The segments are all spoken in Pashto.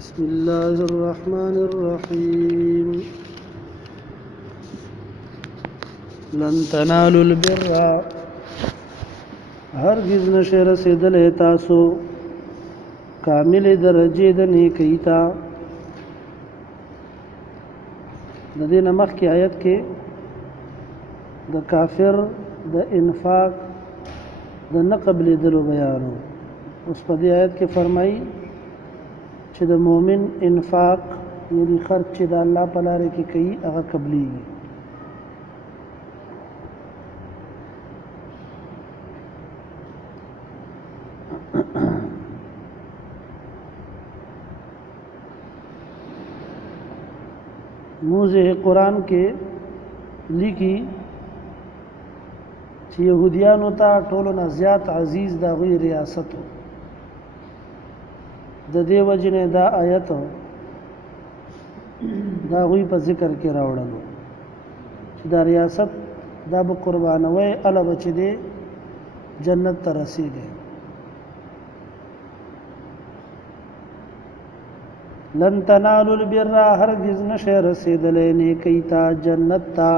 بسم الله الرحمن الرحيم لن تنالوا البر هرگز نشه رسیدلې تاسو کامل درجه د نیکی ته. د دې نمخ کی آیت کې د کافر د انفاق د نه قبلېدلو بیانو. اوس په دې آیت کې فرمایي چې د مؤمن انفاق یعنی خرچ چې د الله په لار کې کوي هغه قبلېږي. موضع قرآن کې لیکي چې يهوديانو ته ټولو نه زیات عزیز د غوی ریاست د دې وجنه دا آیت دا غوی په ذکر کې راوړل چې دا ریاست دا به قربانوي الا بچ دې جنت ته رسیږي. لن تنالوا البر هرگز نشه رسیدلې نیکی تا جنت تا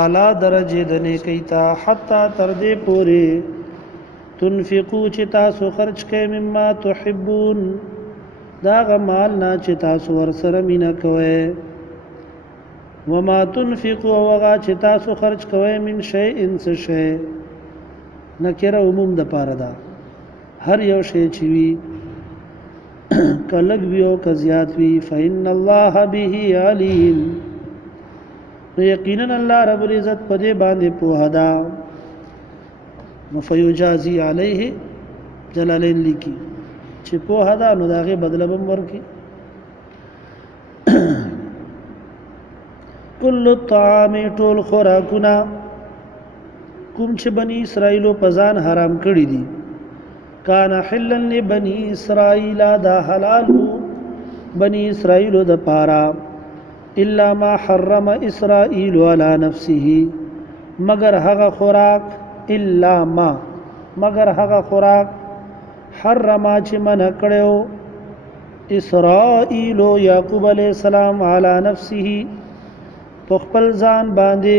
اعلی درجه د نیکی تا حتا تر دې پوری تنفقو چې تاسو خرج کړئ مما تحبون دا غمال نه چې تاسو ور سره مینا کوئ. وما تنفقوا وغا چې تاسو خرج کوئ من شیء انس شی نکره عموم د پاره دا هر یو شی چې وی کلګ ویو ک زیات وی فإن الله به علیم یقینا الله رب العزت په دې باندې په هدا مفیجازی علیه جلالین لیکي چې په هدا نو داغه بدله بم ورکی. کل الطعام ټول خوراکونه کوم چې بنی اسرائیل په ځان حرام کړی دي کان حلا لبنی اسرائیل دا حلال بنی اسرائیل د پارا الا ما حرم اسرائیل علی نفسه مگر هغه خوراک الا ما مگر هغه خوراک حرم چې من کړو اسرائیل یعقوب علیہ السلام علی نفسه په خپل ځان باندې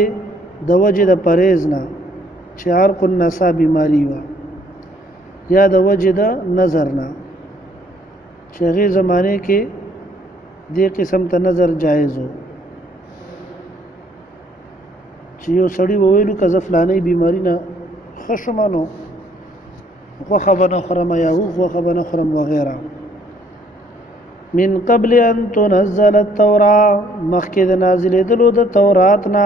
د وجه د پرهیز نه چې هر کو نسا بیماری و یا د وجه د نظر نه چې هغه زمانه کې دې قسم ته نظر جایز وو چې یو سړی وویلو که زفلانې بیماری نه خشمانو خو خبره خرم یا خو خبره خرم وغیرہ. من قبل ان تنزل التوراة مخکې د نازلېدلو د تورات نه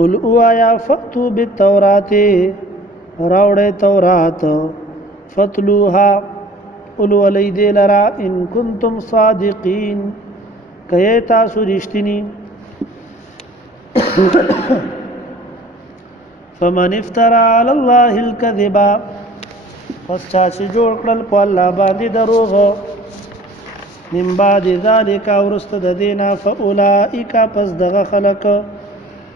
قل اوایا فاتو بالتورات راوړې تورات فتلوها قل ولید لرا ان کنتم صادقین کای تاسو رښتینی. فمن افترى على الله الكذب پس چا چې جوړ کړل په الله باندې دروغ من بعد ذلك ورست د دینا فاولئک پس دغه خلق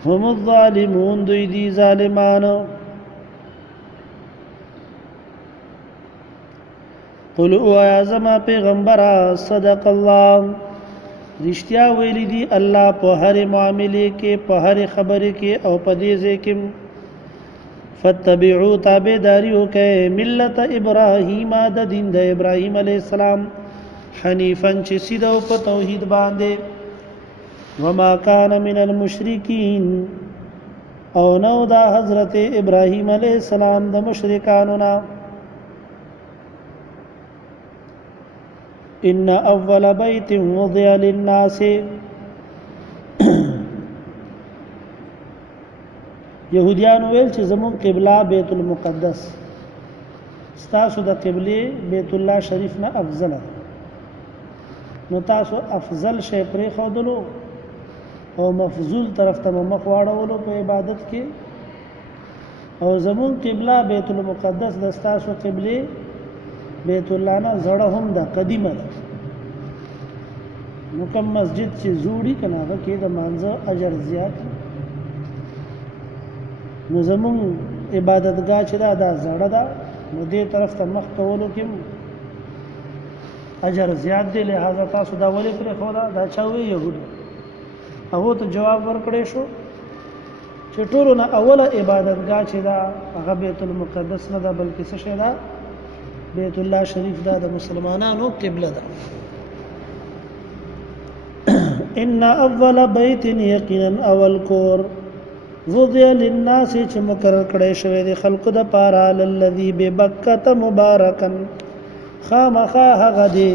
هم الظالمون دوی دي ظالمان. قل او اعظم پیغمبر صدق الله رښتیا ویل دي الله په هر معاملې کې په هر خبره کې او په دې ځکه فتبعوا تابعداریو کې ملت ابراهیم د دین د ابراهیم علی السلام حنیفن چې سیده په توحید باندې وما کان من المشرکین او نو دا حضرت ابراهیم علی السلام د مشرکانو نه. ان اول بیت وضع للناس یهودیان ویل چې زمون قبله بیت المقدس تاسو د قبله بیت الله شریف نه افضل نو تاسو افضل شی پرې خودلو او مفضول طرف ته مخ واړولو په عبادت کې او زمون قبله بیت المقدس د تاسو قبله بیت الله نه زړه هم ده قدیمه ده نو کوم مسجد چې جوړی کنه هغه کې د مانځه اجر زیات نو زمون عبادتګاه چې دا زړه ده نو دې طرف ته مخ کولو کې اجر زیات دی لہذا تاسو دا ولې پرې خدا دا چا وی يهود هغه ته جواب ورکړې شو چې ټولو نه اوله عبادتګاه چې دا هغه بیت المقدس نه ده بلکې څه شی ده بیت الله شریف دا د مسلمانانو قبله ده ان اول بیت یقینا اول کور وضع للناس چې مقرر کړی شوی دی خلقو د پاره للذي ببکه مبارکا خامخا هغه دی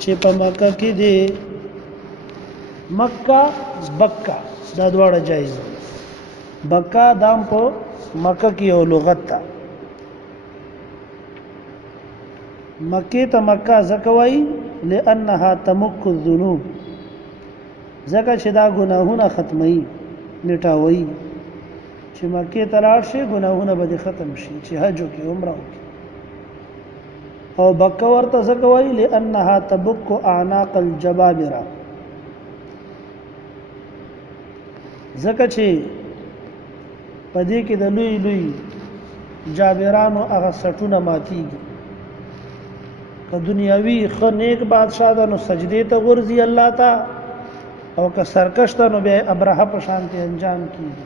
چې په مکه کې دی مکه بکه دا دواړه جایز دي بکا دام په مکه کې یو لغت ده مکه ته مکه زکوي لانها تمک الذنوب زکه چې دا ګناهونه ختمي میټاوي چې مکه ته لاړ شي ګناهونه به ختم شي چې حج وکي عمره وکي او بکه ورته زکوي لانها تبك اعناق الجبابره زکه چې پدې کې د لوی لوی جابرانو هغه سټونه ماتيږي که دنیاوی خو نیک بادشاہ د نو سجدي ته ورزي الله تا او که سرکش ته نو به ابرهه په شانتي انجام کیږي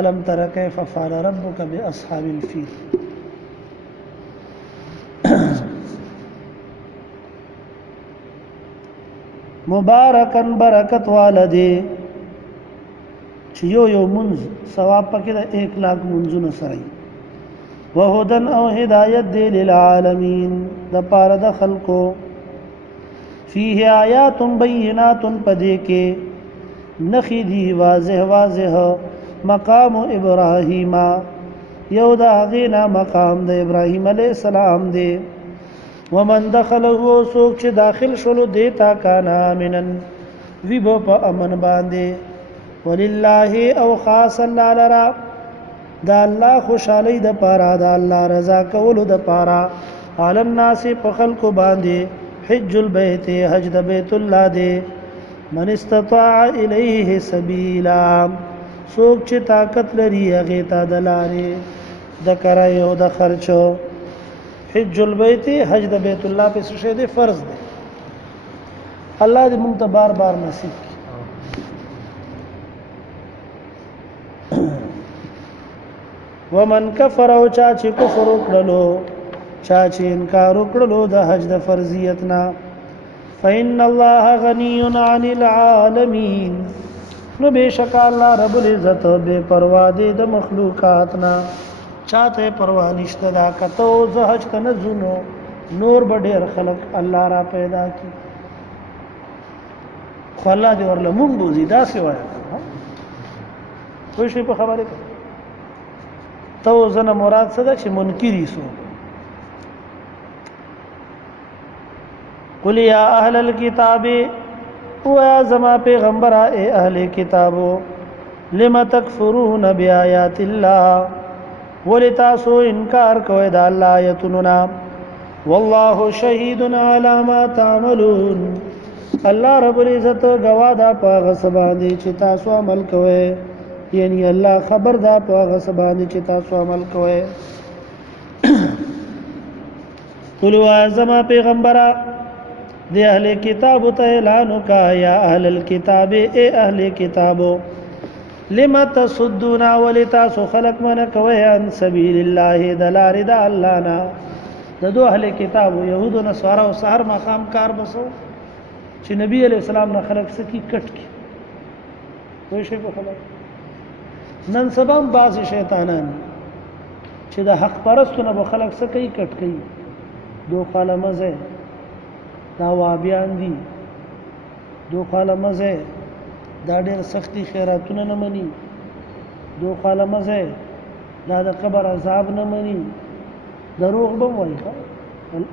الم تر کیف فعل ربک باصحاب الفیل مبارکن برکت والده چې یو منځ ثواب پکې د 1 लाख منځونه سره وهدن او هدایت دی للعالمین د پاره د خلقو فيه آیات بینات پدې کې نخې دی واضح واضح مقام ابراهیم یو دا غینا مقام د ابراهیم علی السلام دی ومن دخله سوق چې داخل شلو دیتا کانا امنن وی په امن باندې ولله او خاص الله لرا دا الله خوشالۍ د پاره دا الله رضا کولو د پاره عالم الناس په خلق باندې حج البيت حج د بیت الله دی من استطاع الیه سبیلا سوق چې طاقت لري هغه ته دلاره د کرایو د خرچو حج البيت حج د بیت الله په څه دی فرض دی الله دې مونږ ته بار بار نصیب کړي ومن کفر او چا چې کفر وکړلو چا چې انکار وکړلو د حج د فرضیتنا فإن الله غني عن العالمين نو بشک الله رب العزت بے پروا دی د مخلوقاتنا چاته پروا نشته دا کته زه حج کنه زونو نور بډیر خلق الله را پیدا کی خو الله دې ورله مونږ بوزي دا څه وایي کوئی شي په خبره تو زنه مراد څه ده چې منکری سو قل یا اهل الكتاب و یا زما پیغمبر اے اهل کتابو لم تکفرون بیاات الله ولتاسو انکار کوئ د الله آیاتنا والله شهید علی ما تعملون الله رب العزت گواه دا پاغه سباندې چې تاسو عمل کوئ یعنی الله خبر دا پاغه سباندې چې تاسو عمل کوئ قل وا زما پیغمبره دی اهل کتاب ته اعلان وکا یا اهل الكتاب اے اهل کتابو لما تصدون ولتاسو خلق من کوي عن سبیل الله دلار د الله نا د دوه اهل کتاب يهود او نصارا او سحر مقام کار بسو چې نبی علیہ السلام نه خلق سکی کټ کی وای شي په خبر نن سبا بعض شیطانان چې د حق پرستونه به خلق سکی کټ کی دو خاله مزه دا وابیان دي دو خاله مزه دا ډېر سختی خیراتونه نه مني دو خاله مزه دا د قبر عذاب نه مني دروغ به وایي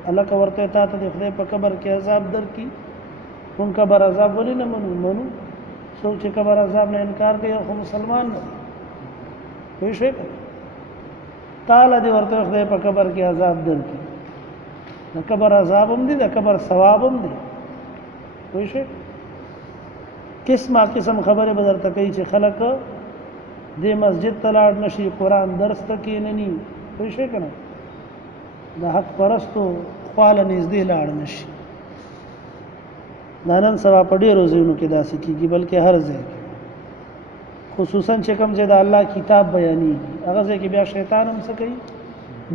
الله کا ورته تا ته د خدای په قبر کې عذاب درکې کوم قبر عذاب ولې نه منو سوچ قبر عذاب نه انکار کوي خو مسلمان نه وي شي تعالی دې ورته خدای په قبر کې عذاب درکې د قبر عذاب هم دي د قبر ثواب هم دي وي شي قسم خبره بدر تکي چې خلک د مسجد تلاړ نشي قران درس تکي نه ني وي شي کنه د حق پرستو خواله نږدې لاړ نشي. دا نن سبا په ډېرو ځایونو کې داسې کېږي، بلکې هر ځای کې، خصوصا چې کوم ځای د الله کتاب بیانېږي هغه ځای کې بیا شیطان هم څه کوي،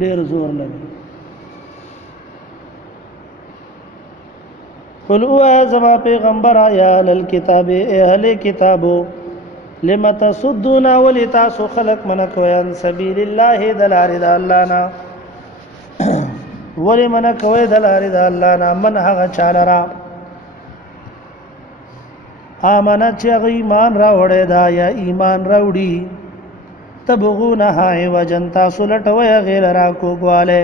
ډېر زور لګوي. قل اوه زما پیغمبر یا اهل الكتاب اهل کتابو لم تصدون ولی تاسو خلق منکوی عن سبیل الله دلار د الله نا ولی منکوی دلار د الله نا من هغه چالرا امنه چې ایمان را وړی دا یا ایمان راوړي تبغونها وجن تاسو لټوي غیر را کوګواله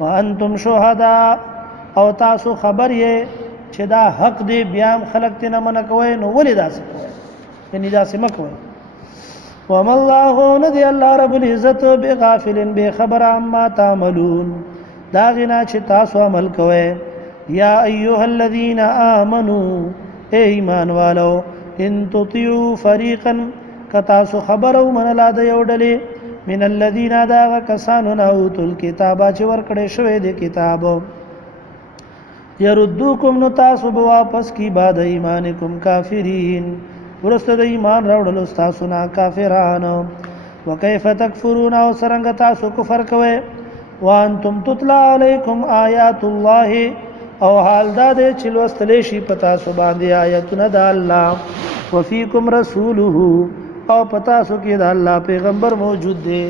وانتم شهدا او تاسو خبر یې چې دا حق دی بیا خلق تنه منکوی نو ولی داسې کوي، یعنی داسې مکوي. وما الله ندی الله رب العزت بغافل بخبر عما تعملون، دا غنا چې تاسو عمل کوئ. یا ایها الذین آمنو اے ایمان والو ان تطیعوا فریقا کتاسو خبر او من لا د یو ډلې من الذین دا کسانو اوتل کتاب چې ورکړې شوی دی کتاب يردوکم نو تاسو به واپس کی بعد ایمانکم کافرین ورسته د ایمان راوړل تاسو نه کافرانو. وکيف تکفرون او سرنګ تاسو کفر کوئ وانتم تتلى علیکم آیات الله او حال دا دې چې لوستلې شي پتا سو باندې آیاتونه د الله وفيکم رسوله او پتا سو کې د الله پیغمبر موجود دی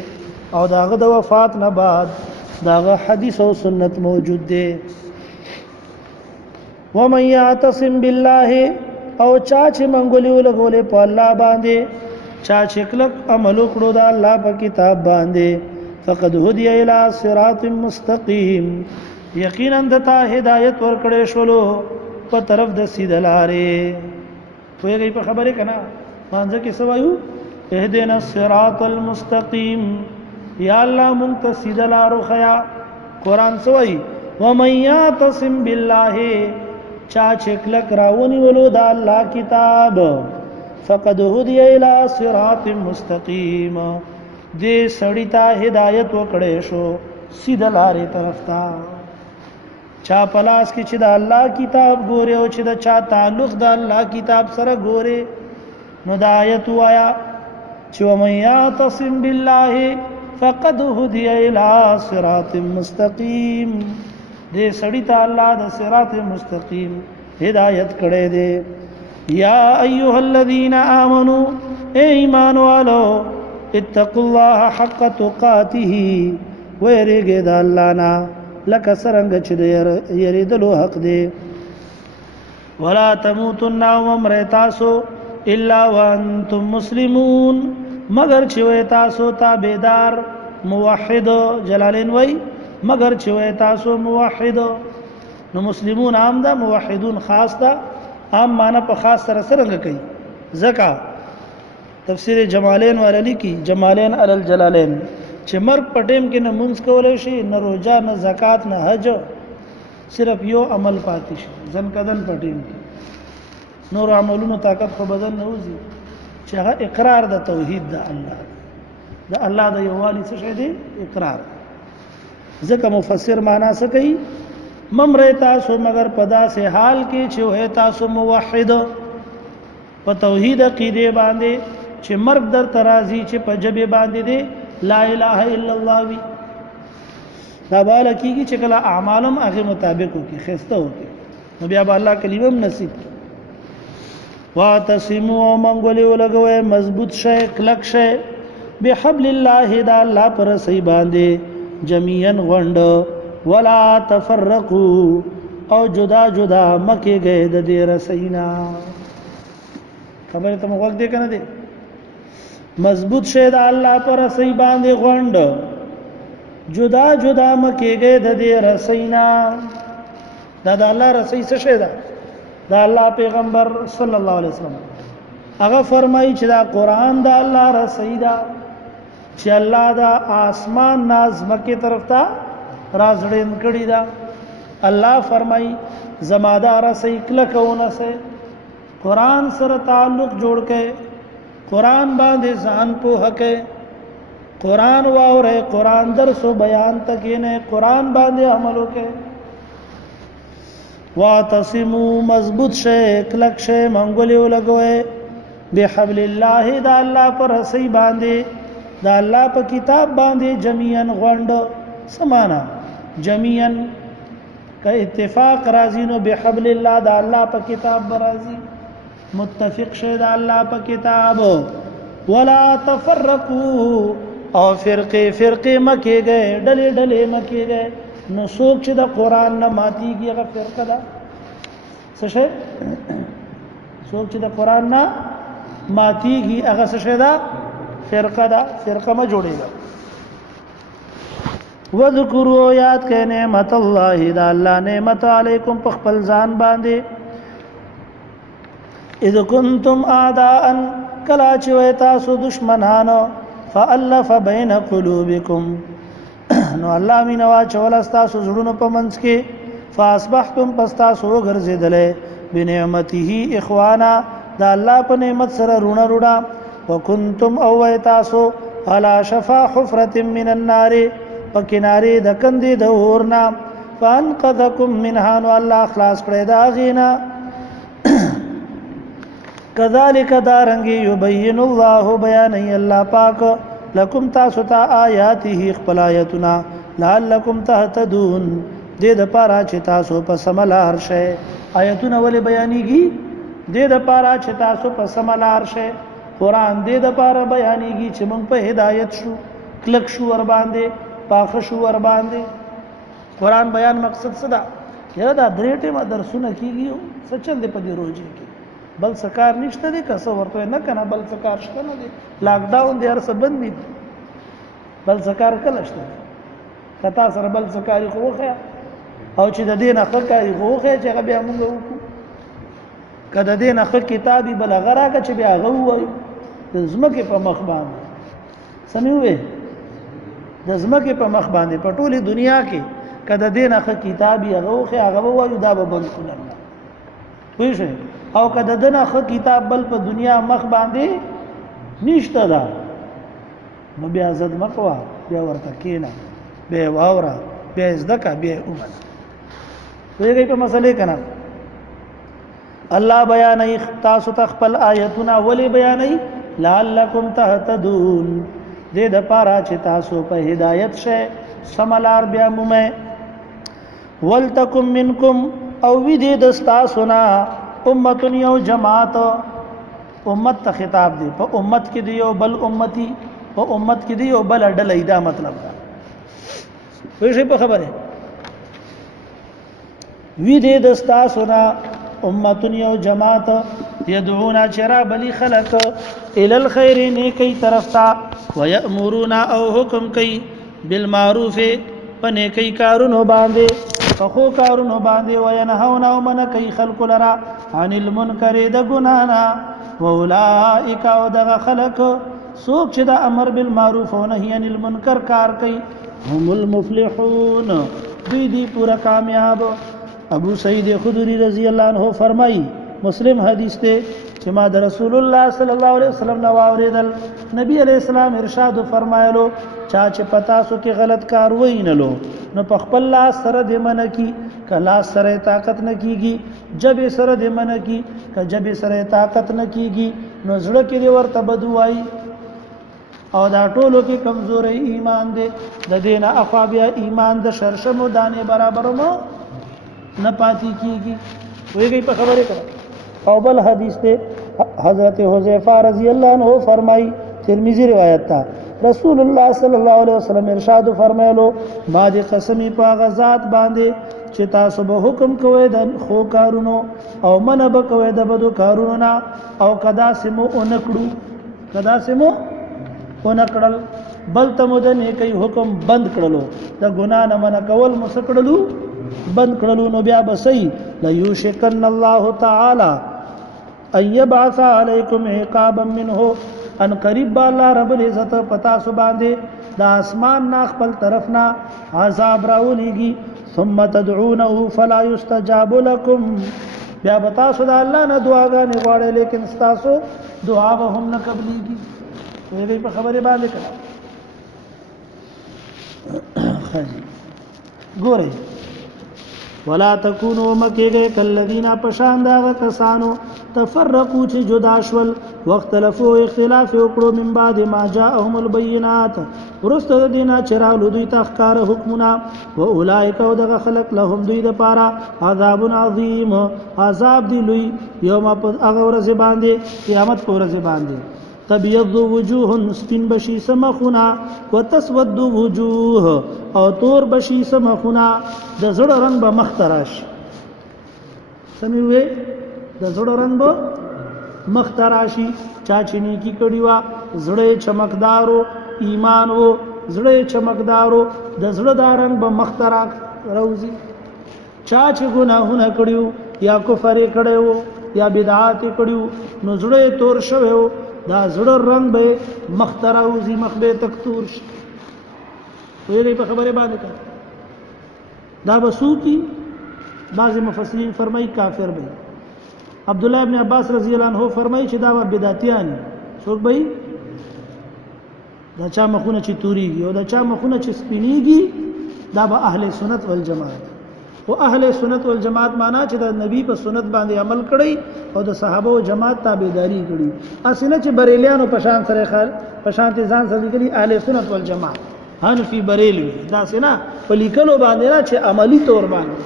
او داغه د وفات نه بعد داغه حدیث او سنت موجود دی. ومن يعتصم بالله او چا چې منګولې ولګولې په الله باندې چا چې کلک عمل وکړو د الله په کتاب باندې فقد هدي الى صراط مستقيم یقینا دته هدایت ورکړې شولو په طرف د سیده لارې. وایي په خبره کنا مانځه کې سوایو اهدنا الصراط المستقيم یا الله مونږ ته سیده لارو خیا. قران سوایي ومن يعتصم بالله چا چکلک راونی ولو دا الله کتاب فقد هدی الى صراط مستقیم دې سړی ته هدایت وکړې شو سیده لارې طرف ته. چا پلاس کې چې د الله کتاب ګوره او چې د چا تعلق د الله کتاب سره ګوره نو د آیت وایا چې ومن يعتصم بالله فقد هدي الى صراط مستقيم دې سړی ته الله د صراط مستقیم هدایت کړي دي. یا ایها الذین آمنو اے ایمان والو اتقوا الله حق تقاته ويرګه د الله نه لکه څنګه چې یریدلو حق دی. ولا تموتن ومرتاسو الا وانتم مسلمون مگر چې وې تاسو تابعدار موحد جلالین وای مگر چې وې تاسو موحد نو مسلمون عام ده موحدون خاص ده عام معنی په خاص سره سره کوي. زکا تفسیر جمالین والی کی جمالین علی الجلالین چې مرګ پټیم کې نه منځ کولای شي نه روزه نه زکات نه حج صرف یو عمل پاتې شي ځن کدن پټیم کې نور عملونو طاقت په بدن نه وځي چې هغه اقرار د توحید د الله د یووالي څه شي دی اقرار. ځکه مفسر معنا څه کوي ممره تاسو مگر پدا سے حال کې چې وه تاسو موحد په توحید عقیده باندې چې مرګ در ترازی چې په جبه باندې دی لا اله الا الله وی دا بالا کیږي چې کله اعمالم هغه مطابق وکي خسته وکي نو بیا به الله کلمه نصیب کی. واعتصموا منګولې ولګوي مضبوط شي کلک شي بحبل الله دا الله پر سي باندې جميعا غوند ولا تفرقوا او جدا جدا مکه گئے د دې رسینا. خبره ته وخت دی کنه دی مضبوط شه د الله پر سي باندې غوند جدا جدا مکه گئے د دې رسینا. دا د الله رسي څه شه ده دا الله پیغمبر صلی الله علیه وسلم هغه فرمایي چې دا قران د الله رسي ده چې الله دا آسمان ناز مکه طرف ته رازړین کړی دا. الله فرمایي زمادار رسي کلکونه سه قران سره تعلق جوړ کړي قران باندې ځان په حق قران واوره قران درس او بیان تکې نه قران باندې عمل وکړي واعتصموا مضبوط شئ کلک شئ منګولې ولګوئ بحبل الله دا الله پر رسی باندې دا الله په کتاب باندې جميعا غوند سمانا جميعا که اتفاق راځي نو بحبل الله دا الله په کتاب راځي متفق شه دا الله په کتاب ولا تفرقوا او فرقه مکه گئے ډلې مکه گئے نو څوک چې د قران نه ماتيږي هغه فرقه ده څه شي څوک چې د قران نه ماتيږي هغه څه شي ده فرقه ده فرقه ما جوړيږي وذکروا یاد کړئ نعمت الله دا الله نعمت علیکم په خپل ځان باندې اذ کنتم اعداء کلا چې وای تاسو دشمنانو فالف بین قلوبکم نو الله مینا واچول تاسو زړونو په منځ کې فاصبحتم پستاسو ګرځیدلې بنعمته اخوانا دا الله په نعمت سره رونه روډا وکنتم او وای تاسو علی شفا حفرة من النار په کنارې د کندې د اورنا فانقذکم منها نو الله خلاص کړی دا غینا کذالک دارنګي یبین الله بیان الله پاک لکم تاسو ته آیاته خپل آیاتنا لعلکم تهتدون دې د پاره چې تاسو په سملار شئ آیاتونه ولې بیانېږي دې د پاره چې تاسو په سملار شئ قران دې د پاره بیانېږي چې موږ په هدایت شو کلک شو ور باندې پاخ شو ور باندې قران بیان مقصد څه ده یره دا درې ټیمه درسونه کیږي څه چل دې په دې روزي کې بل سکار نشته دي که څه ورته نه کنه بل سکار شته نه دي لاک ډاون دي هر څه بند دي بل سکار کله شته کتا سره بل سکاري خو خو او چې د دین اخر کاری خو خو چې هغه بیا موږ وکړو کله د دین اخر کتابي بل غراګه چې بیا غووي د زمکه په مخ باندې سموي د زمکه په مخ باندې په ټوله دنیا کې کله د دین اخر کتابي هغه وایو دا به بند کولم وایي او کده دنه خو کتاب بل په دنیا مخ باندې نشته دا نو بیا زد مقوا بیا ورته کینا به واورا بیا زدکا بیا اومن ویږي په مسلې کنه الله بیانای تاسو تخپل آیتنا ولی بیانای لعلکم تهتدون دې د پاره چې تاسو په هدایت شه سملار بیا مومه ولتکم منکم او وی دې دستا سنا امتن یو جماعت امت ته خطاب دی په امت کې دی یو بل امتی په امت کې دی یو بل ډلې دا مطلب دا ویږي په خبره وی دې دستا سنا امتن یو جماعت يدعون چرا بلی خلق الى الخير نیکی طرف تا ويأمرون او حکم کوي بالمعروف پنیکی کارونو باندې فخو کارونو باندې وینهون او من کوي خلق لرا عن المنکر د ګنانا واولائک او دغه خلق سوق چې د امر بالمعروف او نهی عن المنکر کار کوي هم المفلحون دوی دی پورا کامیاب ابو سعید خدری رضی الله عنه فرمایي مسلم حدیث ته چې ما د رسول الله صلی الله علیه وسلم نو اوریدل نبی علیہ السلام ارشاد فرمایلو چا چې پتا سو کې غلط کار وینلو نو په خپل لاس سره د من کی کلا سره طاقت نه کیږي جب سره د من کی ک جب سره طاقت نه کیږي نو زړه کې ورته بدوای او دا ټولو کې کمزوري ایمان دی د دینه اخوا بیا ایمان د شرشمو دانه برابر مو نه پاتې کیږي ویږي په خبره کړه او بل حدیث ته حضرت حذیفہ رضی اللہ عنہ فرمائی ترمذی روایت تا رسول الله صلی الله علیه وسلم ارشاد فرمایلو ما دې قسمی په غزاد باندې چې تاسو به حکم کوئ د خو کارونو او من به کوئ د بدو کارونو نه او کدا سمو اونکړو کدا سمو اونکړل بل تم د نیکی حکم بند کړلو د ګنا نه من کول مسکړلو بند کړلو نو بیا بسئی لا یوشکن الله تعالی ان يبعث عليكم عقابا منه ان قریب الله رب العزت پتا سو باندې د اسمان نا خپل طرف نا عذاب راولېږي ثم تدعونه فلا يستجاب لكم بیا بتا سو د الله نه دعاګانې غواړي لیکن تاسو دعا به هم نه قبليږي ویلې په خبره باندې کړه خاص ګورئ ولا تکونوا مکیږئ کالذین پشان دغه کسانو تفرقوا چې جدا شول واختلفوا اختلاف وکړو من بعد ما جاءهم البینات ورسته د دینه چې راغلو دوی ته ښکاره حکمونه واولئک او دغه خلق لهم دوی د پاره عذاب عظیم عذاب دی لوی یوم په هغه ورځ باندې قیامت په ورځ باندې تبيض وجوه سپین بشي سمخونه وتسود وجوه او تور بشي سمخونه د زړه رنگ به مختراش سموي د زړه رنگ به مختراشي چا چني کی کړي وا زړه چمکدارو ایمان وو زړه چمکدارو د زړه دا رنگ به مخترا روزي چا چې ګناهونه کړیو یا کفر کړیو یا بدعات کړیو نو زړه تور شوو دا زړه رنگ به مختراوزی مخ به تکتور شي ویلې په خبره باندې کا دا بسو کی بعض مفسرین فرمای کافر به عبد الله ابن عباس رضی الله عنه فرمای چې دا بدعتیان څوک به دا چا مخونه چې توریږي او دا چا مخونه چې سپینیږي دا به اهل سنت والجماعت او اهل سنت والجماعت معنا چې د نبی په سنت باندې عمل کړي او د صحابه او جماعت تابعداري کړي اسنه چې بریلیانو په شان سره خال په شان ځان سره کړي اهل سنت والجماعت حنفي بریلوي دا سينه په لیکلو باندې نه چې عملی تور باندې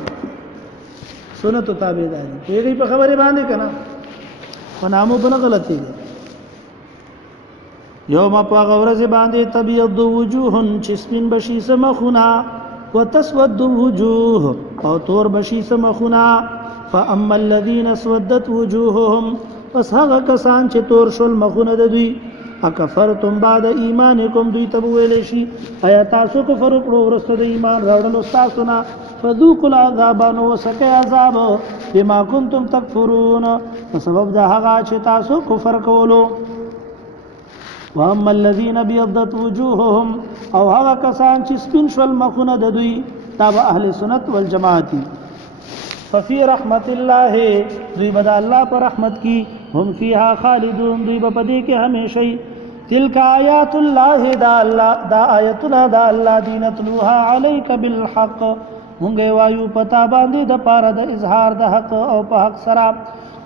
سنت او تابعداري پیږي په خبره باندې کنه په نامو بنه غلطي دي یوم په غورز باندې تبيض وجوه چې سپین بشي سمخونه وتسود وجوه او تور بشي سمخونه فاما الذين اسودت وجوههم پس هغه کسان چې تور شول مخونه د دوی اکفرتم بعد ایمانکم دوی ته ویل شي آیا تاسو کفر وکړو ورسته د ایمان راوړلو تاسو نه فذوقوا العذاب نو سکه عذاب بما كنتم تکفرون سبب دا هغه چې تاسو کفر کولو واما الذين ابيضت وجوههم او هغه کسان چې سپین شول مخونه د دوی تابع اهل سنت والجماعت ففي رحمت الله دوی بد الله پر رحمت کی هم فيها خالدون دوی په دې کې همیشه تلک آیات الله دا الله دا آیتنا دا الله دین تلوها عليك بالحق مونږ وایو پتا باندې د پاره د اظهار د حق او په حق سره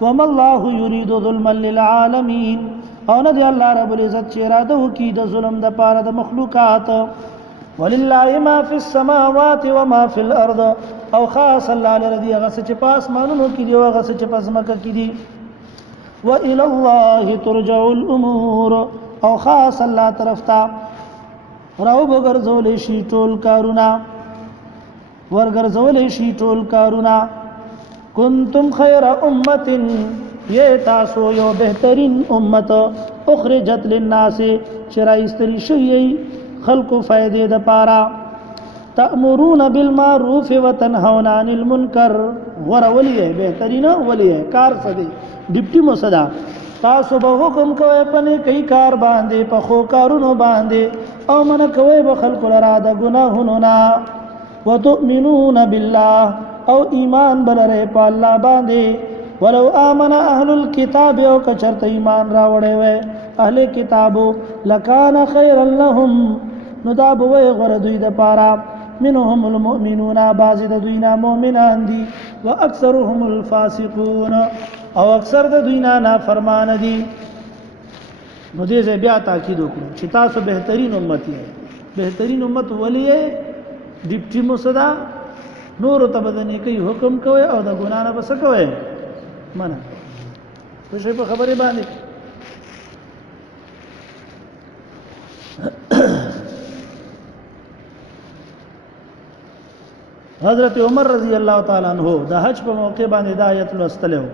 وما الله يريد ظلما للعالمين او نه دی الله رب العزت چې اراده وکي د ظلم د پاره د مخلوقات ولله ما في السماوات وما في الارض او خاص الله الذي غس چې پاس مانونو کې دی او غس چې پاس مکه کې دی والى الله ترجع الامور او خاص الله طرف ته راو بغرزول شي ټول کارونه ورغرزول شي ټول کارونه کنتم خیر امه یہ تاسو یو بهترین امت اخرجت للناس شرایستری شیئی خلق فائدې د پاره تأمرون بالمعروف وتنهون عن المنکر وروليه بهترین وليه کار سدي ډیپټي مصدا تاسو به حکم کوي پنه کوي کار باندې په خو کارونو باندې او من کوي به خلق لرا د ګناهونو نا وتؤمنون بالله او ایمان بلره په الله باندې ولو آمن اهل الكتاب او کچرت ایمان راوړې وې اهل کتابو لکان خیر لهم نداب وې غره دوی د پاره منهم المؤمنون بعض د دوی نه مؤمنان دي واکثرهم الفاسقون او اکثر د دوی نه نافرمان دي نو دې بیا تاکید وکړو چې تاسو بهترین امت یې بهترین امت ولې ډیپټي مصدا نور ته بدني کوي حکم کوي او د ګنا نه بس کوي منه څه شي په خبره باندې حضرت عمر رضی الله تعالی عنہ د حج په موقع باندې د آیت لوستلو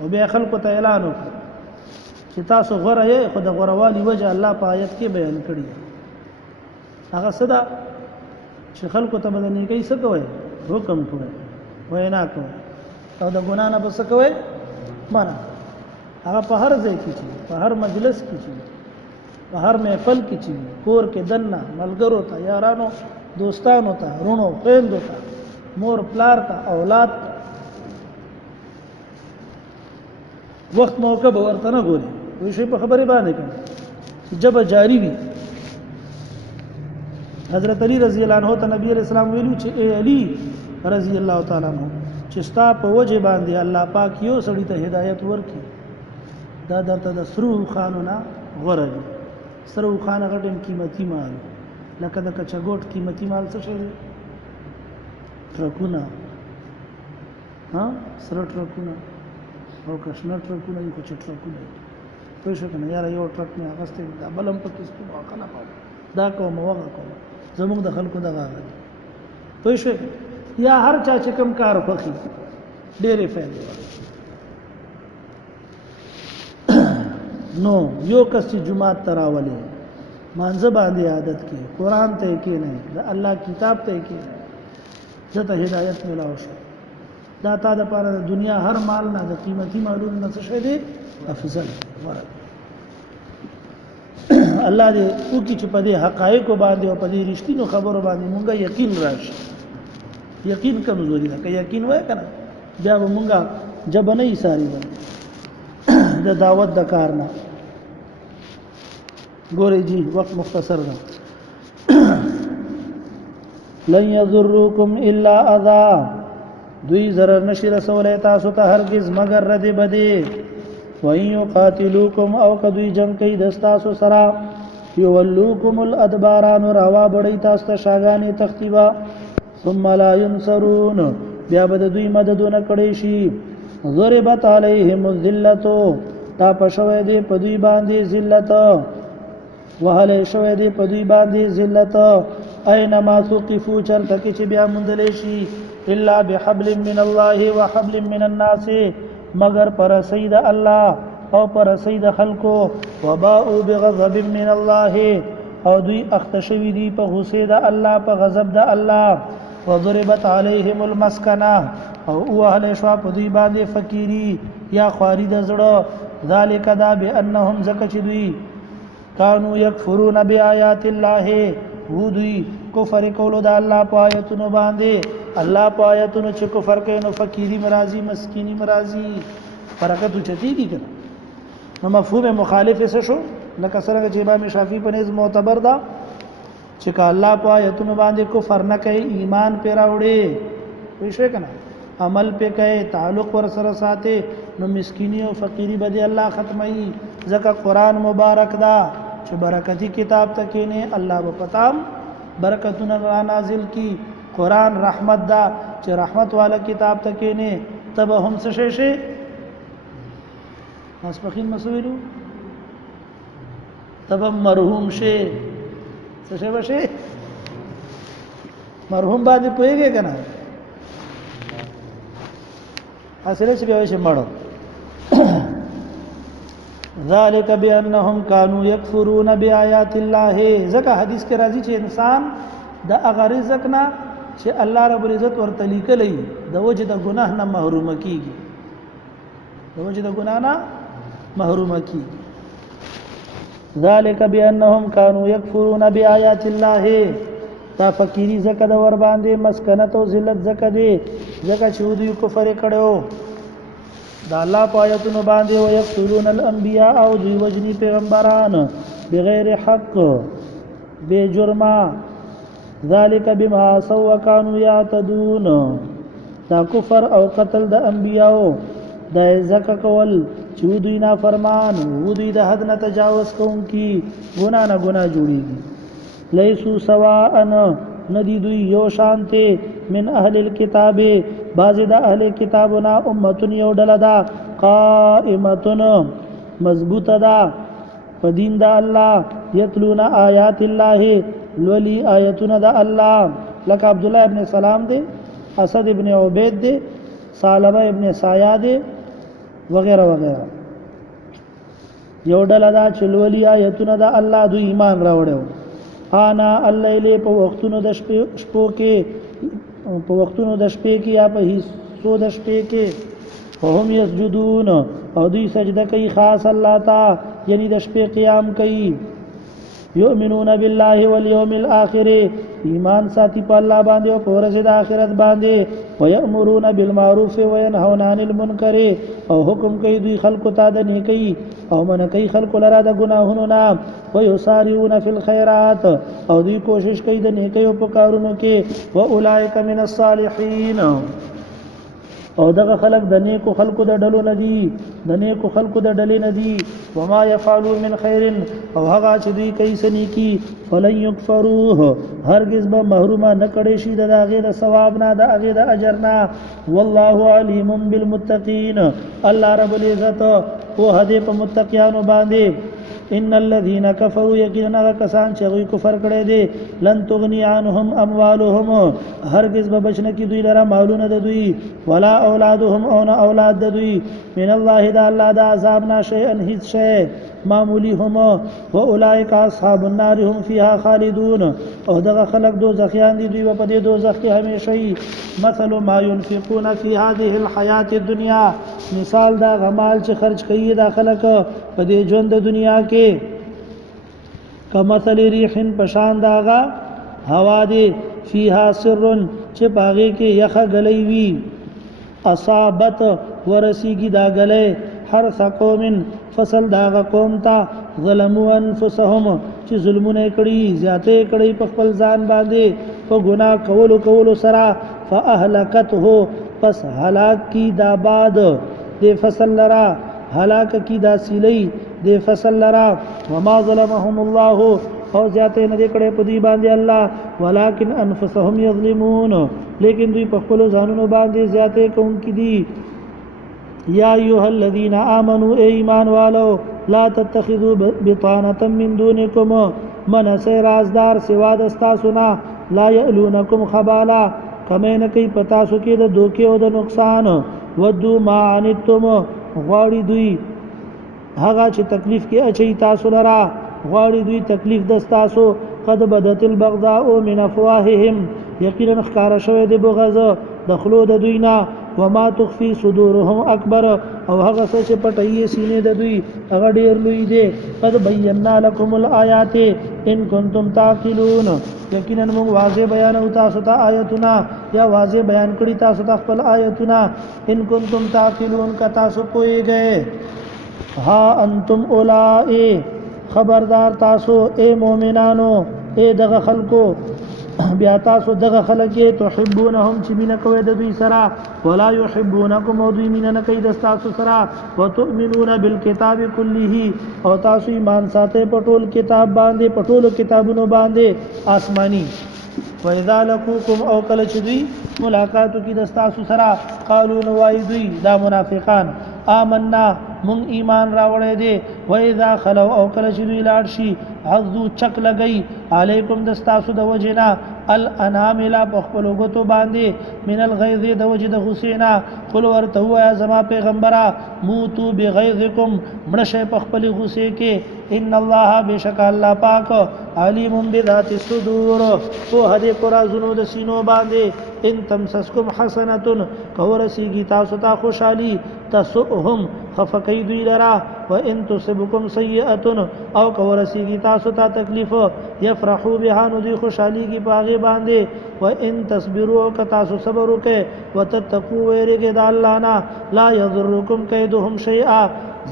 او بیا خلکو ته اعلان وکړ چې تاسو غره یې خو د غروالي وجه الله په آیت کې بیان کړی هغه صدا چې خلکو ته بدني کوي څه کوي حکم کوي وینا کوي او د ګنا نه بس کوي معنا هغه په هر ځای کې چې په هر مجلس کې چې په هر محفل کې چې کور کې دنه ملګرو ته یارانو دوستانو ته رونو خويندو ته مور پلار ته اولاد وخت موقع به ورته نه ګوري وي شي په خبره باندې کوي جب جاری وي حضرت علی رضی الله عنه ته نبی علیہ السلام ویلو چې اے علی رضی الله تعالی عنہ چې ستا په وجه باندې الله پاک یو سړی ته هدایت ورکړي دا درته د سرو خانونه غوره دي. سرو خان غټم قیمتي مال لکه د کچګوټ قیمتي مال څه شي ټرکونه ها سره ټرکونه او کشنه ټرکونه یو چې ټرکونه پوه شو کنه یاره یو ټرک نه اغسته دا بلم پکې څه واکنه پاو دا کوم وغه کوم زموږ د خلکو دغه پوه شو یا هر چا چې کوم کار وکړي ډېرې فائدې نو یو کس چې جمعه تراولې مانځه باندې عادت کې قران ته کې نه د الله کتاب ته کې ځته هدایت ملاو شو دا تا د پاره د دنیا هر مال نه د قیمتي مالونو نه څه شي دي افضل ورته الله دې او کی چې په دې حقایق باندې او په دې رښتینو خبرو باندې مونږه یقین راشي. یقین کمزوري ده که یقین وای کنه بیا به مونږه جبنه یې ساری ده د دعوت د کار نه ګورې جی وخت مختصر ده لن یضرکم الا اذى دوی ضرر نشي رسولای تاسو ته هرگز مگر رد بده وَإِن يُقَاتِلُوكُمْ أَوْ كَدُوی جنگ کوي د تاسو سره يُوَلُّوكُمُ الْأَدْبَارَ راوا بړی تاسو ته شاګانې تختیبا ثم لا ينصرون بیا به دوی مددونه کړی شي ضربت علیهم الذلة تا پښوی دی په دوی باندې ذلت وهله شوی دی په دوی باندې ذلت اينما ثقفوا چرته کې چې بیا مندلې شي الا بحبل من الله وحبل من الناس مگر پر سید الله او پر سید خلقو وباءوا بغضب من الله او دوی اختشوی دی په غصه د الله په غضب د الله وضربت عليهم المسكنه او اهل شوا په دوی باندې فقيري یا خواري د زړه ذالک دا بانهم زکه دوی کانوا یکفرون بیاات الله وو دوی کفر کولو د الله په آیاتونو باندې الله په آیاتونو چې کفر کوي نو فقيري مرضی مسکینی مرضی برکت چتی دي کنه نو مفهوم مخالف څه شو لکه څنګه چې امام شافعي په نظم معتبر دا چې که الله په آیاتونو باندې کفر نه کوي ایمان پر راوړي وښه کنه عمل په کوي تعلق ور سره ساتي نو مسکینی او فقيري به الله ختمي ځکه قران مبارک دا چې برکتی کتاب تکې نه الله په پتام برکتونه را نازل کی قران رحمت دا چې رحمت والا کتاب تکې نه تب هم څه شي مسبخین مسویلو تب مرحوم شي څه شي بشي مرحوم باندې پويږي کنه اصله چې بیا شي مړو ذالک بانهم كانوا يكفرون بآيات الله ځکه حدیث کې راځي چې انسان د هغه رزق نه چې الله رب العزت ورته لیکلی د وجه د ګناه نه محروم کیږي د وجه د ګناه نه محروم کیږي ذالک بانهم كانوا يكفرون بآيات الله تا فقيري زکه د ور باندې مسکنت او ذلت زکه دی زکه چې دوی کفر کړو دا الله په آیاتونو باندې او یقتلون الانبیاء او دوی وجنی پیغمبران بغیر حق بے جرما ذالک بما سوا كانوا يعتدون دا کفر او قتل د انبیاء د زکه کول چې دوی نه فرمان و دوی د حد نه تجاوز کوونکی ګنا نه ګنا جوړیږي لیسو سواء ندی دوی یو شانته من اهل الكتاب بعض د اهل کتابنا امتون یو ډله دا قائمتون مضبوطه دا په دین د الله یتلون آیات الله لولی آیتون د الله لکه عبد الله ابن سلام دی اسد ابن عبید دی ثعلبه ابن سایه دی وغیرہ وغیرہ یو ډله دا چې لولی آیتون د الله دوی ایمان راوړو انا الليل په وختونو د شپو کې په وختونو د شپې کې یا په حصو د شپې کې وهم يسجدون او دوی سجده کوي خاص الله تعالی یعنی د شپې قیام کوي یؤمنون بالله واليوم الاخر ایمان ساتي په الله باندې او په ورځ د آخرت باندې ويأمرون بالمعروف وينهون عن المنکر او حکم کوي دوی خلکو ته د نیکی او من کوي خلکو لره د ګناهونو نه ويسارعون في الخيرات او دوی کوشش کوي د نیکی او په کارونو کې واولئک من الصالحین او دغه خلق د نیکو خلقو د ډلو ندي د نیکو خلقو د ډلې ندي وما يفعلوا من خير او هغه چې دوی کوي سنيکی فلن يكفروه هرگز به محرومه نه کړي شي د هغه د ثواب نه د هغه د اجر نه والله عليم بالمتقين الله رب العزت او هدي په متقینانو باندې ان الذين كفروا يقينا کسان چې غوي کفر کړي دي لن تغني عنهم اموالهم هرگز به بچنه کی دوی لره مالونه د دوی ولا اولادهم او نه اولاد د دوی من الله د الله د عذاب نه شيئا هیڅ شي معمولی هم واولئک اصحاب النار هم فيها خالدون او دغه خلق دوزخیان دي دوی په دې دوزخ کې همیشه مثل ما ينفقون في هذه الحياه الدنيا مثال دا غمال چې خرج کوي دا خلق په دې ژوند د دنیا کې کمثل ریح پشان داغا هوا دی فيها سر چې باغې کې یخه غلې وی اصابت ورسیږي دا غلې هر قوم فصل داغه قوم ته ظلموا انفسهم چې ظلمونه کړی زیاته کړی په خپل ځان باندې په ګناه کولو سره فاهلكته پس هلاک کی دا باد د فصل لرا هلاک کی دا سیلی د فصل لرا وما ظلمهم الله او زیاته نه کړي په دی باندې الله ولکن انفسهم یظلمون لیکن دوی په خپل ځانونو باندې زیاته کوونکې دي یا ایها الذين امنوا ایمان والو لا تتخذوا بطانه من دونكم من سرازدار سوا د استاسنا لا يألونكم خبالا کمه کوي پتا سو کې د دوکي او د نقصان ودو ما عنتم غواړي دوی هغه چې تکلیف کې اچي تاسو لرا غواړي دوی تکلیف د تاسو قد بدت البغضاء من افواههم یقینا ښکارا شوی د بغض د خلو د دوینا وما تخفي صدورهم اکبر او هغه څه چې پټي سینې د دوی هغه ډیر لوی دی قد بينا لكم الآيات ان كنتم تعقلون یقینا موږ واضح بیان او تاسو ته آیتونه یا واضح بیان کړی تاسو ته خپل آیتونه ان كنتم تعقلون کا تاسو پويږئ ها انتم اولئ خبردار تاسو اے مومنانو اے دغه خلکو بیا تاسو دغه خلک تحبونهم چې مینه کوي د دوی سره ولا يحبونكم او دوی مینه نه کوي د تاسو سره وتؤمنون بالکتاب كله او تاسو ایمان ساتي په ټول کتاب باندې په ټول کتابونو باندې آسماني واذا لقوكم او کله چې دوی ملاقات کی د تاسو سره قالوا نوای دوی دا منافقان آمنا مون ایمان راوړې دي و اذا خلو او کله چې دوی لاړ شي عذو چک لګي علیکم دستاسو د وجنا الانامل بخپل غتو باندې من الغیظ د وجه د حسینا قل ورته هو زما پیغمبره موتو بغیظکم مرشه بخپل غصه کې ان الله بشک الله پاک علیم بذات الصدور او هدي قرازونو د سینو باندې ان تمسسکم حسنه کورسیږي تاسو ته خوشحالي تسؤهم خفقی دوی لرا و ان تصبکم سیئه او کورسیږي تاسو ته تکلیف یفرحوا بها نو دوی خوشحالي کی باغې باندې و ان تصبروا ک تاسو صبر وکئ وتتقوا ويرګه د الله نه لا یضرکم کیدهم شیئا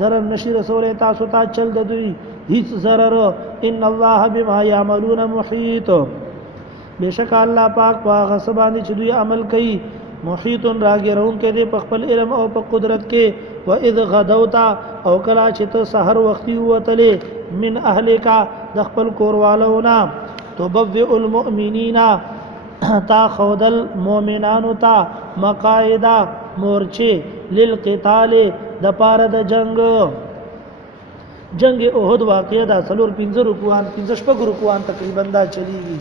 ضرر نشي رسول تاسو ته چل د دوی هیڅ ضرر ان الله بما يعملون محيط بشک الله پاک هغه سبانه چې دوی عمل کوي محیط راګرون کې دې په خپل علم او په قدرت کې و اذ غدوتا او کلا چې ته سحر وختي وتلې من اهلک د خپل کوروالونا تبوئ المؤمنین تا خودل مؤمنانو تا مقاعده مورچه للقتال د پاره د جنگ احد واقعه دا سلور 15 رکوان 15 شپږ رکوان تقریبا دا چلیږي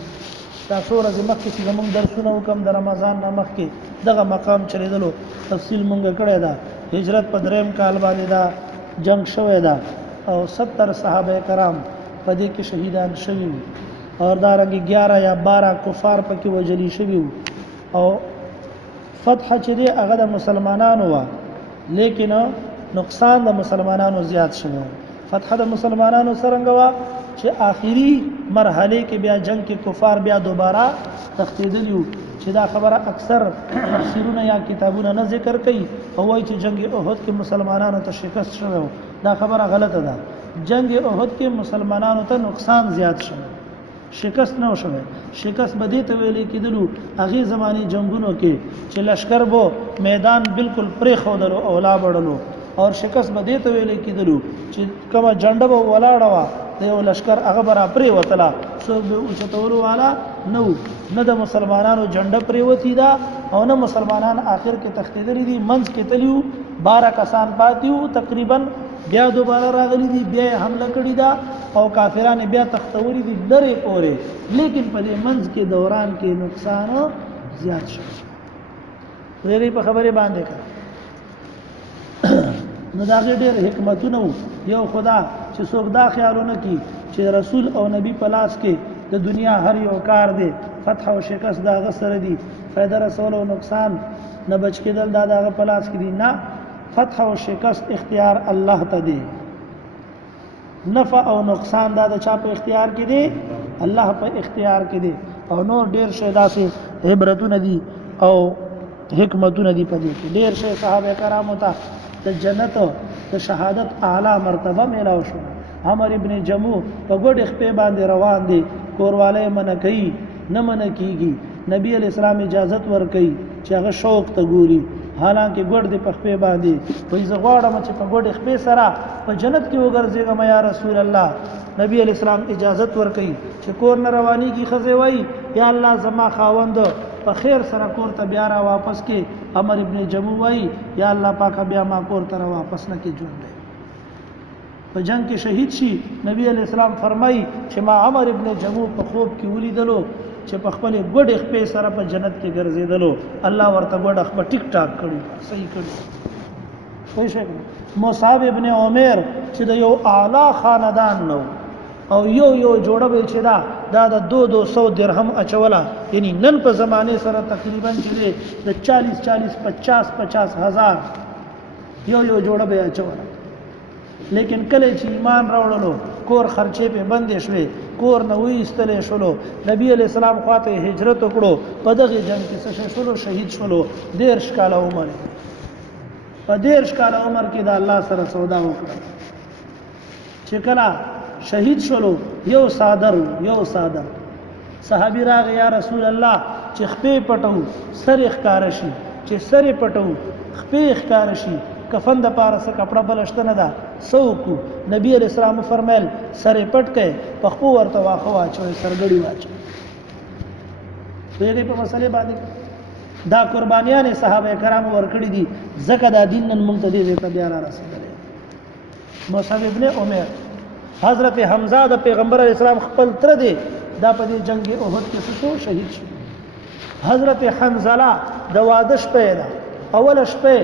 تاسو ورځې مخکې چې موږ درسونه وکم د رمضان نه مخکې دغه مقام چلیدلو تفصیل موږ کړی دا هجرت په دریم کال باندې دا جنگ شوی دا او 70 صحابه کرام په دې کې شهیدان شوي او دارنګ 11 یا 12 کفار پکې وجلی شوي او فتح چې دی هغه د مسلمانانو و لیکن نقصان د مسلمانانو زیات شوی فتح د مسلمانانو څنګه وا چې آخري مرحله کې بیا جنگ کې کفار بیا دوباره تختیدلیو چې دا خبره اکثر تفسیرونه یا کتابونه نه ذکر کوي او وایي چې جنگ احد کې مسلمانانو ته شکست شوه. دا خبره غلطه ده. جنگ احد کې مسلمانانو ته نقصان زیات شوه، شکست نه شوه. شکست به دې ته ویل کېدلو هغه زماني جنگونو کې چې لشکر بو میدان بالکل پرې خودلو او لا بړلو، اور شکست به دې ته ویل کېدلو چې کومه جنډه به ولاړه وا د یو لشکر هغه برا پرې وتلا څوک به اوچتولو والا نو نه د مسلمانانو جنډه پرې وتی دا او نه مسلمانان آخر کې تختیدلې دي، منځ کې تلیو 12 کسان پاتیو تقریبا بیا دوباره راغلي دي، بیا حمله کړې ده او کافرانو بیا تختوري دي لري پورې، لیکن په دې منځ کې دوران کې نقصان زیات شو. ویلې په خبره باندې کړ نو دا ډېر حکمتونه یو خدا چې څوک دا خیالونه کوي چې رسول او نبی په لاس کې د دنیا هر یو کار دی، فتح او شکست دا غسر دي، فائدہ رسول او نقصان نه بچ کېدل دا دغه په لاس کې دي. نه، فتح او شکست اختیار الله ته دی، نفع او نقصان دا د چا په اختیار کې دی؟ الله په اختیار کې دی. او نور ډېر شی داسې عبرتونه دي او حکمتونه دي په دې کې. ډېر شی صحابه کرامو ته د جنت او د شهادت اعلی مرتبه میلاو شو. عمر ابن جموع په ګډ خپې باندې روان دي، کورواله من کوي نه من کیږي، نبی علیہ السلام اجازت ور کوي چې هغه شوق ته ګوري، حالانکه ګډ د پخپې باندې وای زه غواړم چې په ګډ خپې سره په جنت کې وګرځېږم یا رسول الله. نبی علیہ السلام اجازت ور کوي چې کور نه رواني کی خزه وای یا الله زما خاوند په خیر سره کور ته بیا را واپس کې. عمر ابن جموع وای یا الله پاک بیا ما کور ته واپس نه کې ژوند په جنگ کې شهید شي. نبی علیہ السلام فرمای چې ما عمر ابن جموع په خوب کې ولیدلو چې په خپل ګډ خپې سره په جنت کې ګرځیدلو، الله ورته ګډ خپل ټیک ټاک کړی، صحیح کړی. وای شي مصعب ابن عمر چې د یو اعلی خاندان نو او یو جوړه به چې دا د 200 درهم اچولا، یعنی نن په زمانه سره تقریبا چې د 40 50 هزار یو جوړه به اچولا. لیکن کله چې ایمان راوړلو کور خرچې په بندې شوې، کور نه وېستلې شولو، نبی علیہ السلام خواته هجرت وکړو، په دغه جنگ کې څه شولو؟ شهید شولو. 13 کاله عمر، په 13 کاله عمر کې د الله سره سودا وکړه. چې کله شهید شولو یو صادر صحابي راغی یا رسول الله چې خپې پټو سر ښکار شي، چې سر پټو خپې ښکار شي، کفن د پاره څه کپڑا بلشته نه ده سوکو. نبی علیہ السلام فرمایل سر پټ کړي په خپو ورته واخو واچوي، سرګړی واچوي. دې په مسلې باندې دا قربانیان صحابه کرام ورکړي دي، زکه دا دین نن موږ ته دې ته بیا را رسیدلی. مصعب ابن عمر، حضرت حمزه د پیغمبر علیہ السلام خپل تر دی، دا په دې جنگ احد کې شو شهید شو. حضرت حنظله د واده شپه ده، اول شپه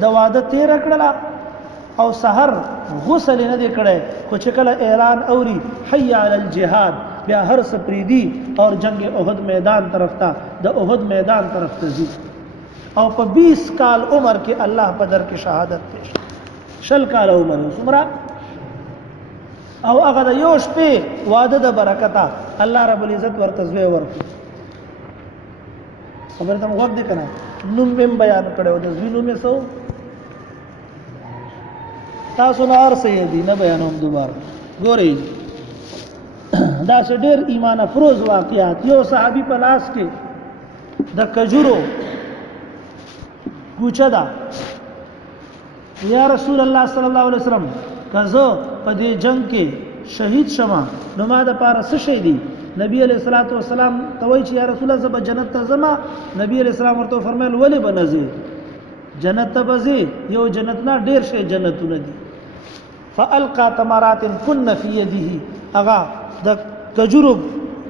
د واده تیر کړه او سحر غسل نه دی کړي، خو چې کله اعلان اوري حي علی الجهاد بیا هر سپریدي اور جنگ احد میدان طرف ته د احد میدان طرف ته ځي او په 20 کال عمر کې الله په در کې شهادت پیش. 20 کال عمر څومره او هغه د یو شپې واده د برکته الله رب العزت ورته زوی ورکړي. خبر ته وګورئ دې کنه نوم بیان کړو د زوی نوم یې سو تاسو نه ارسې دي نه بیانوم دوباره. ګورئ دا ډېر ایمان افروز واقعات. یو صحابي په لاس کې د کجورو کوچه ده، یا رسول الله صلی الله علیه وسلم کزه په دې جنگ کې شهید شمه نو ما د پاره څه شي دي؟ نبی علیہ الصلوۃ والسلام توي چې یا رسول الله زب جنت ته زما. نبی علیہ السلام ورته فرمایل ولی بنځي جنت ته بځي؟ یو جنت نه ډیر شي جنتونه دي. فالقى تمرات كن في يده، اغا د کجورو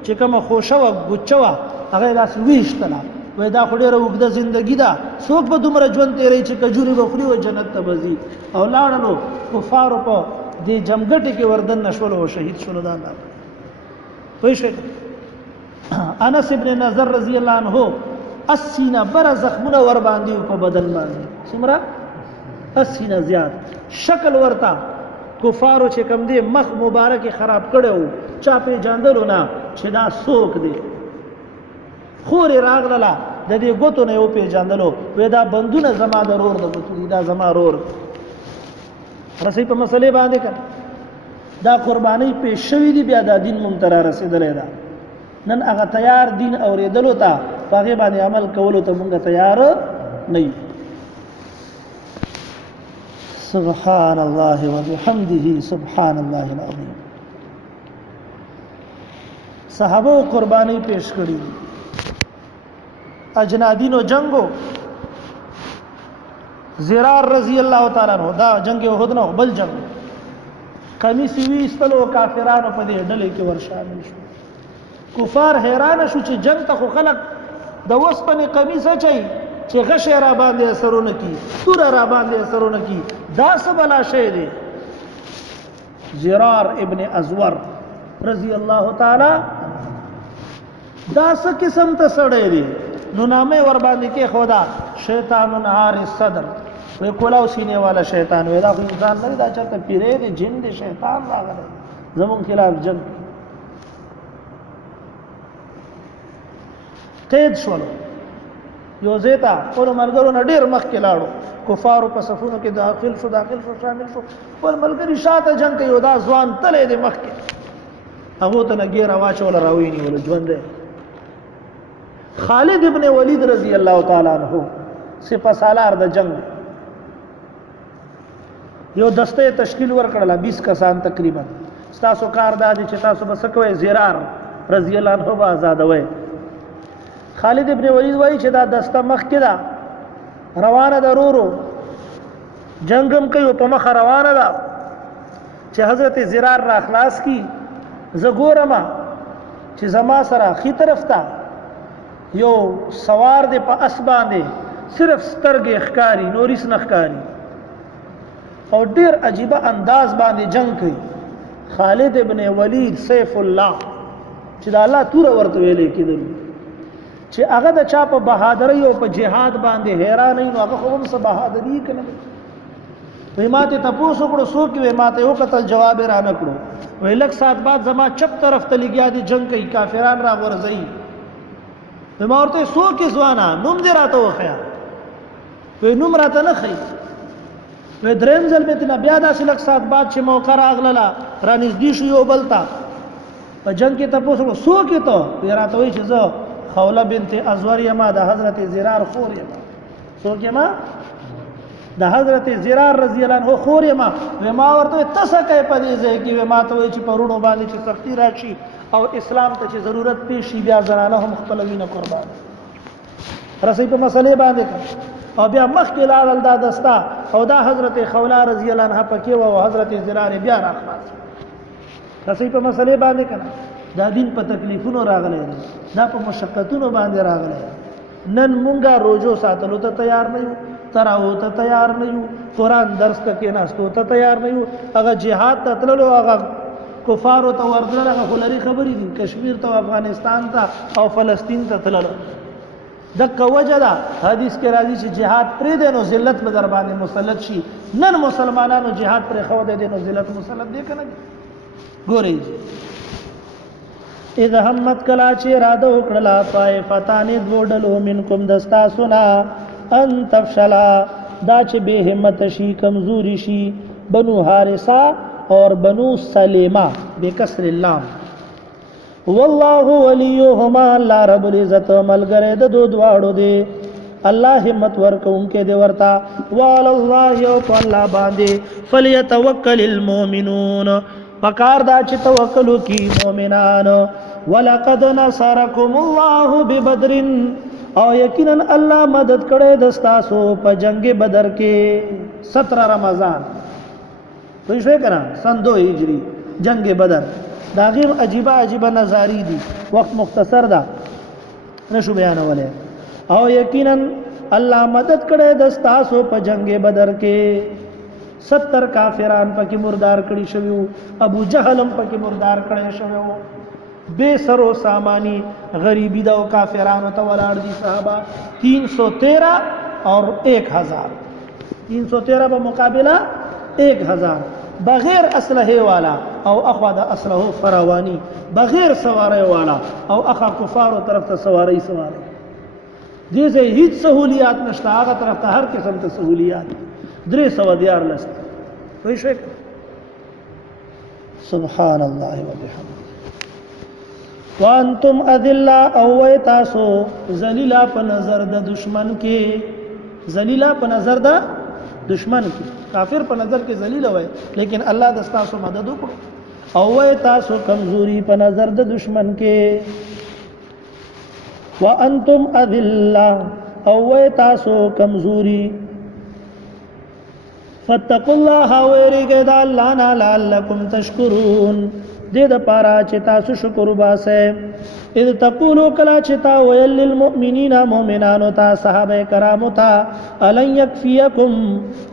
چې کومه خوشوه ګچوا هغه لاس ویشتله، وای دا خو ډیره وګده ژوندۍ ده، څوک به دومره ژوند تیری چې کجوري به خوري او جنت ته بځي. او لاړلو کفارو په دې جمګټې کې وردن نشول او شهید شول. دا الله وای شي. انس ابن نضر رضی الله عنه 80 نه بر زخمونه ور باندې په بدن باندې، څومره 80 نه زیات. شکل ورتا کفارو چې کم دی مخ مبارک خراب کړو چا په جاندلو نه چې دا څوک دی خور راغله د دې ګوتو نه یو په جاندلو وې دا بندونه زما ضرور د ګوتو دا زما رور رسې په مسلې باندې کړ دا قرباني په شوی دی بیا دا دین مونږ تر رسیدلې ده نن هغه تیار دین اوریدلو ته هغه باندې عمل کولو ته مونږ تیار نه یو سبحان الله وبحمده سبحان الله العظیم صحابه قربانی پیش کړي اجنادینو جنگو زرار رضی الله تعالی عنہ دا جنگ احد نه بل جنگ قمیص وی استلو کافرانو په دې ډلې کې ور شامل شو کفار حیران شو چې جنگ ته خلق د وسپنې قمیص اچي چې غش را باندې اثرونه کی تور را باندې اثرونه کی دا څه بلا شی دی زرار ابن ازور رضی الله تعالی دا څه قسم ته سړی دی نو نامه ور باندې کې خدا شیطان نهار الصدر وی کولاو سینې والا شیطان وی دا خو انسان نه دا چرته پیری دی جن دی شیطان راغلی زمون خلاف جنگ قید شولو یو زیتا ټول ملګرو نه ډیر مخ کې لاړو کفارو په صفونو کې داخل شو شامل شو ټول ملګری شاته جنگ کوي دا ځوان تلې د مخ کې هغه ته نګیر واچول راویني ول ژوند خالد ابن ولید رضی الله تعالی عنہ سپه سالار د جنگ یو دسته تشکیل ورکړل 20 کسان تقریبا تاسو کار دادی چې تاسو بس کوی زرار رضی الله عنه آزادوي خالد ابن ولید وای چې دا دسته مخ کې دا روانه ضرورو جنگم کوي په مخ روانه ده چې حضرت زرار را خلاص کی زګورما چې زما سره خي طرف ته یو سوار دی په اس باندې صرف سترګې ښکاری نورس نخکاری او ډیر عجیب انداز باندې جنگ کوي خالد ابن ولید سیف الله چې دا الله تور ورته ویلې کېدل چې هغه د چا په بهادرۍ او په جهاد باندې حیران نه هغه خو هم څه بهادري کنه وې ماته تاسو کړو سو کې وې ماته یو کتل جواب را نه کړو وې لک سات بعد زما چپ طرف ته لګیا دي جنگ کوي کافران را ورځي وې ما ورته سو کې ځوانا نوم دې راته وخیا وې نوم راته نه خي وې دریم ځل به تنا بیا داسې لک سات بعد چې موقع راغله را نږدې شو یو بلتا په جنگ کې تاسو کړو سو کې ته وې راته وې چې زه خوله بنت ازور یما د حضرت زرار خور یما سو کې ما د حضرت زرار رضی الله عنه خور یما و ما ورته تسکه په دې ځای کې و ما ته چې پرونو باندې چې سختی راشي او اسلام ته چې ضرورت پیشي بیا زنانه هم خپل وینه قربان رسې په مسلې باندې او بیا مخکې لاړل دا دستا او دا حضرت خوله رضی الله عنها پکې او حضرت زرار بیا راخلاص رسې په مسلې باندې کړه دا دین په تکلیفونو راغلی دا په مشقتونو باندې راغلی نن مونږه روزو ساتلو ته تیار نه یو تراو ته تیار نه یو قرآن درس ته کېناستو ته تیار نه یو هغه جهاد ته تللو هغه کفارو ته ورغلل هغه خلري خبرې دي کشمیر ته افغانستان ته او فلسطین ته تللو دغه وجه ده حدیث کې راځي چې جهاد پرې دی نو ذلت به در باندې مسلط شي نن مسلمانانو جهاد پرې خو دی نو ذلت مسلط دی کنه ګورئ اذا همت کلا چې اراده وکړه طائفتان دوډلو منکم دستا سنا ان تفشلا دا چې به همت شي کمزوري شي بنو حارثه اور بنو سلیمہ بکسر اللام والله وليهما الله رب العزت ملګری د دو دواړو دی الله همت ورکوونکې دی ورتا وعلى الله او الله باندې فليتوکل المؤمنون پکار دا چې توکل وکي مؤمنان ولقد نصركم الله ببدر او یقینا الله مدد کړي د تاسو په جنگ بدر کې 17 رمضان پوښښ کړه سن 2 هجری جنگ بدر دا غیر عجیبه نظاری دي وخت مختصر ده نشو بیانوله او یقینا الله مدد کړي د تاسو په جنگ بدر کې 70 کافران پکې مردار کړي شوی ابو جهل هم پکې مردار کړي شوی بے سرو سامانی غریبی دا و کافرانو تا ولاړ دی صحابہ 313 اور 1000 313 با مقابلہ 1000 بغیر اسلحه والا او اخوا د اسلحه فراوانی بغیر سواره والا او اخا کفارو طرف ته سواری دې زه هیڅ سہولیات نشته هغه طرف ته هر قسم ته سہولیات 314 لست وای شو سبحان الله وبحمده وانتم اذلا او تاسو ذلیلا په نظر د دشمن کې ذلیلا په نظر د دشمن کې کافر په نظر کې ذلیل وای لیکن الله د تاسو مدد وکړو او تاسو کمزوري په نظر د دشمن کې وانتم اذلا او تاسو کمزوري فتقوا الله ويرګه د الله نه لعلکم تشکرون دې د پاره چې تاسو شکر وباسئ اذ تقولوا کلا چې تا ویل للمؤمنین مؤمنانو ته صحابه کرامو ته الن یکفیکم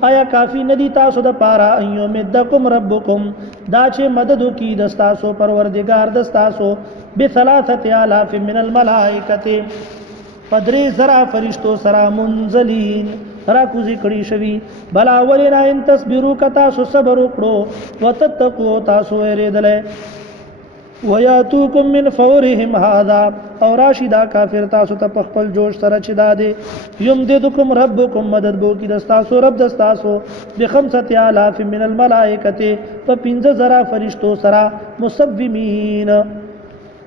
آیا کافی ندی تاسو د پاره ایو مدکم ربکم دا چې مدد کی د تاسو پروردگار د تاسو ب3000 من الملائکه پدری زرا فرشتو سرا منزلین را کوزی کړي شوی بلا ولنا ان تصبروا کتا سو صبر وکړو وتتقوا تاسو یریدل وياتوکم من فورهم هذا او راشدا کافر تاسو ته خپل جوش سره چي داده يمددکم ربکم مدد بو کی دستاسو رب دستاسو ب5000 من الملائکه فپنځه زرا فرشتو سرا مسومین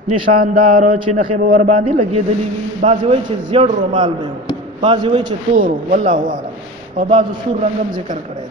نشاندار چې نخې ور باندې لګېدلی بعض وای چې زیړ رومال به بعض وای چې تور والله اعلم او بعض سور رنگم ذکر کړی